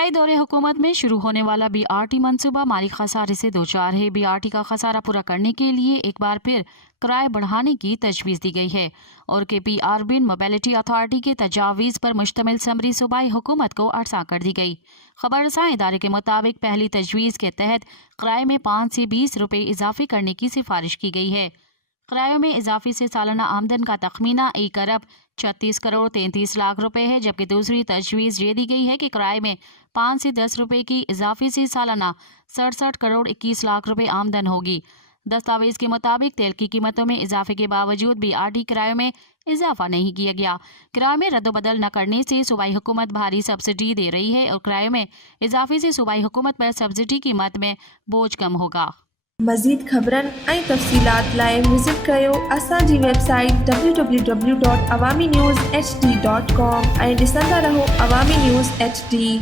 इब्तदाई दौरे हुकूमत में शुरू होने वाला BRT मंसूबा माली खसारे से दो चार है। BRT का खसारा पूरा करने के लिए एक बार फिर किराए बढ़ाने की तजवीज़ दी गई है और KP अर्बन मोबिलिटी अथॉरिटी के तजावीज़ पर मुश्तमिल समरी सूबाई हुकूमत को अरसा कर दी गई। खबरसां इदारे के मुताबिक पहली तजवीज़ के तहत किराए में 5 से 20 रुपये इजाफे करने की सिफारिश की गई है। किरायों में इजाफे से सालाना आमदन का तखमीना 1 अरब 36 करोड़ 33 लाख रुपए है, जबकि दूसरी तजवीज़ ये दी गई है कि किराए में 5 से 10 रुपए की इजाफे से सालाना 67 करोड़ 21 लाख रुपए आमदन होगी। दस्तावेज के मुताबिक तेल की कीमतों में इजाफे के बावजूद BRT किरायों में इजाफा नहीं किया गया। किराए में रद्दबदल न करने से सूबाई हुकूमत भारी सब्सिडी दे रही है और किरायों में इजाफे से सूबाई हुकूमत पर सब्सिडी कीमत में बोझ कम होगा। मज़ीद ख़बरनि ऐं तफ़सीलात लाइ विज़िट कयो असांजी वेबसाइट www.awamiNewsHD.com ऐं ॾिसंदा रहो अवामी न्यूज़ HD।